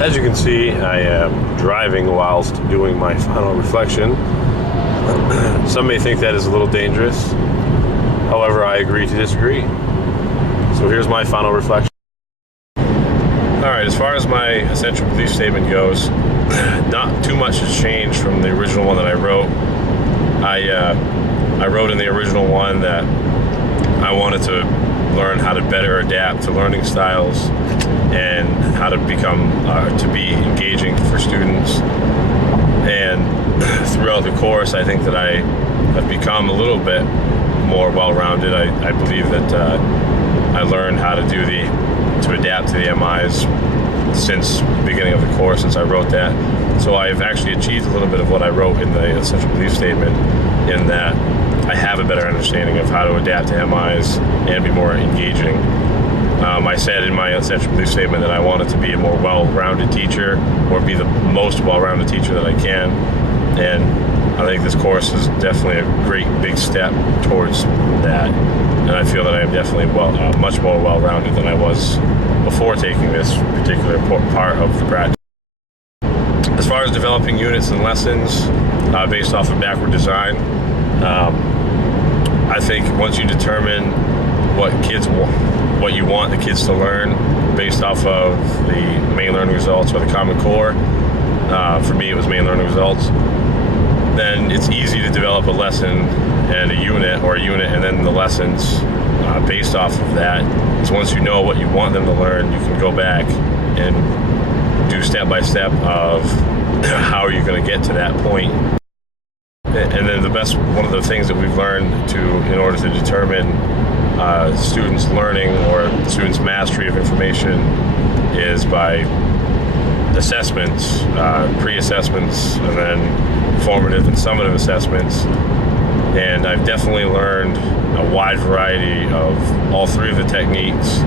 As you can see, I am driving whilst doing my final reflection. Some may think that is a little dangerous. However, I agree to disagree. So here's my final reflection. Alright, as far as my essential belief statement goes, not too much has changed from the original one that I wrote. I wrote in the original one that I wanted to learn how to better adapt to learning styles and how to become to be engaging for students. And throughout the course, I think that I have become a little bit more well-rounded. I believe that I learned how to adapt to the MIs since the beginning of the course, since I wrote that. So I've actually achieved a little bit of what I wrote in the essential belief statement, in that I have a better understanding of how to adapt to MIs and be more engaging. I said in my essential belief statement that I wanted to be a more well-rounded teacher, or be the most well-rounded teacher that I can. And I think this course is definitely a great big step towards that. And I feel that I am definitely much more well-rounded than I was before taking this particular part of the practice. As far as developing units and lessons based off of backward design, I think once you determine what you want the kids to learn based off of the main learning results or the Common Core, for me it was main learning results, then it's easy to develop a lesson and a unit, or a unit and then the lessons based off of that. So once you know what you want them to learn, you can go back and do step-by-step of how are you going to get to that point. And then one of the things that we've learned in order to determine students' learning or students' mastery of information is by assessments, pre-assessments, and then formative and summative assessments. And I've definitely learned a wide variety of all three of the techniques,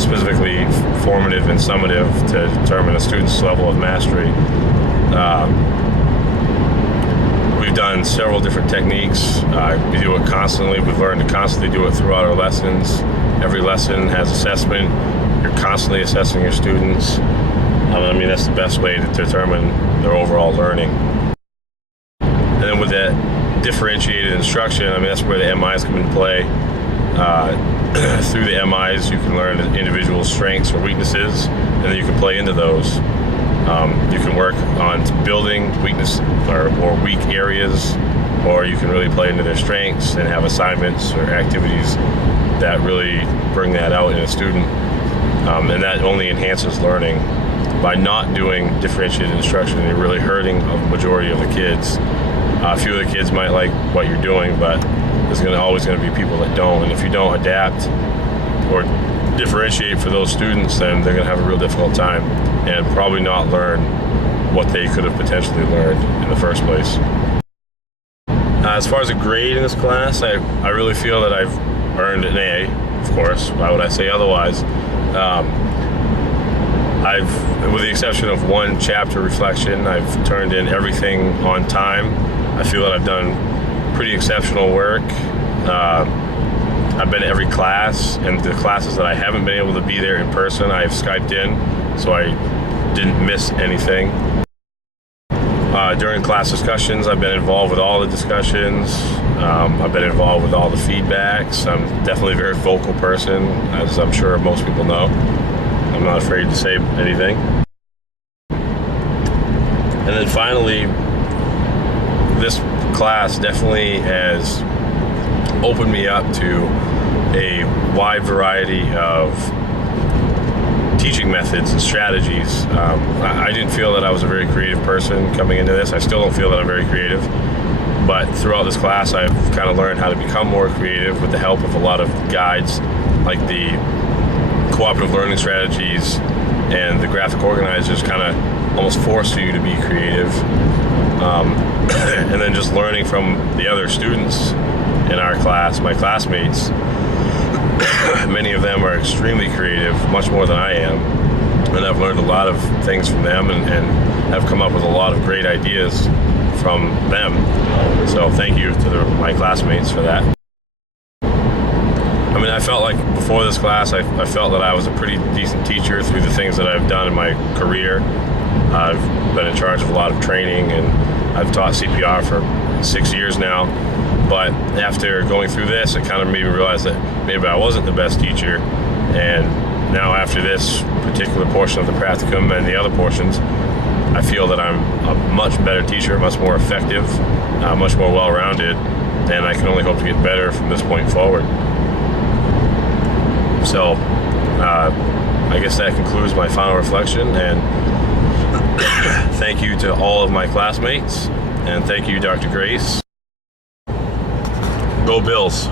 specifically formative and summative, to determine a student's level of mastery. We've done several different techniques. We do it constantly. We've learned to constantly do it throughout our lessons. Every lesson has assessment. You're constantly assessing your students. I mean, that's the best way to determine their overall learning. And then with that differentiated instruction, I mean, that's where the MIs come into play. Through the MIs, you can learn individual strengths or weaknesses, and then you can play into those. You can work on building weakness or weak areas, or you can really play into their strengths and have assignments or activities that really bring that out in a student. And that only enhances learning. By not doing differentiated instruction, you're really hurting a majority of the kids. A few of the kids might like what you're doing, but there's always going to be people that don't. And if you don't adapt or differentiate for those students, then they're going to have a real difficult time and probably not learn what they could have potentially learned in the first place. As far as a grade in this class, I really feel that I've earned an A, of course. Why would I say otherwise? With the exception of one chapter reflection, I've turned in everything on time. I feel that I've done pretty exceptional work. I've been to every class, and the classes that I haven't been able to be there in person, I've Skyped in, so I didn't miss anything. During class discussions, I've been involved with all the discussions. I've been involved with all the feedbacks. I'm definitely a very vocal person, as I'm sure most people know. I'm not afraid to say anything. And then finally, this class definitely has opened me up to a wide variety of teaching methods and strategies. I didn't feel that I was a very creative person coming into this. I still don't feel that I'm very creative. But throughout this class, I've kind of learned how to become more creative with the help of a lot of guides, like the cooperative learning strategies and the graphic organizers kind of almost force you to be creative. And then just learning from the other students in our class, my classmates, many of them are extremely creative, much more than I am. And I've learned a lot of things from them and have come up with a lot of great ideas from them. So thank you to my classmates for that. I mean, I felt like before this class, I felt that I was a pretty decent teacher through the things that I've done in my career. I've been in charge of a lot of training, and I've taught CPR for 6 years now. But after going through this, it kind of made me realize that maybe I wasn't the best teacher. And now after this particular portion of the practicum and the other portions, I feel that I'm a much better teacher, much more effective, much more well-rounded, and I can only hope to get better from this point forward. So I guess that concludes my final reflection, and thank you to all of my classmates, and thank you, Dr. Grace. Go Bills.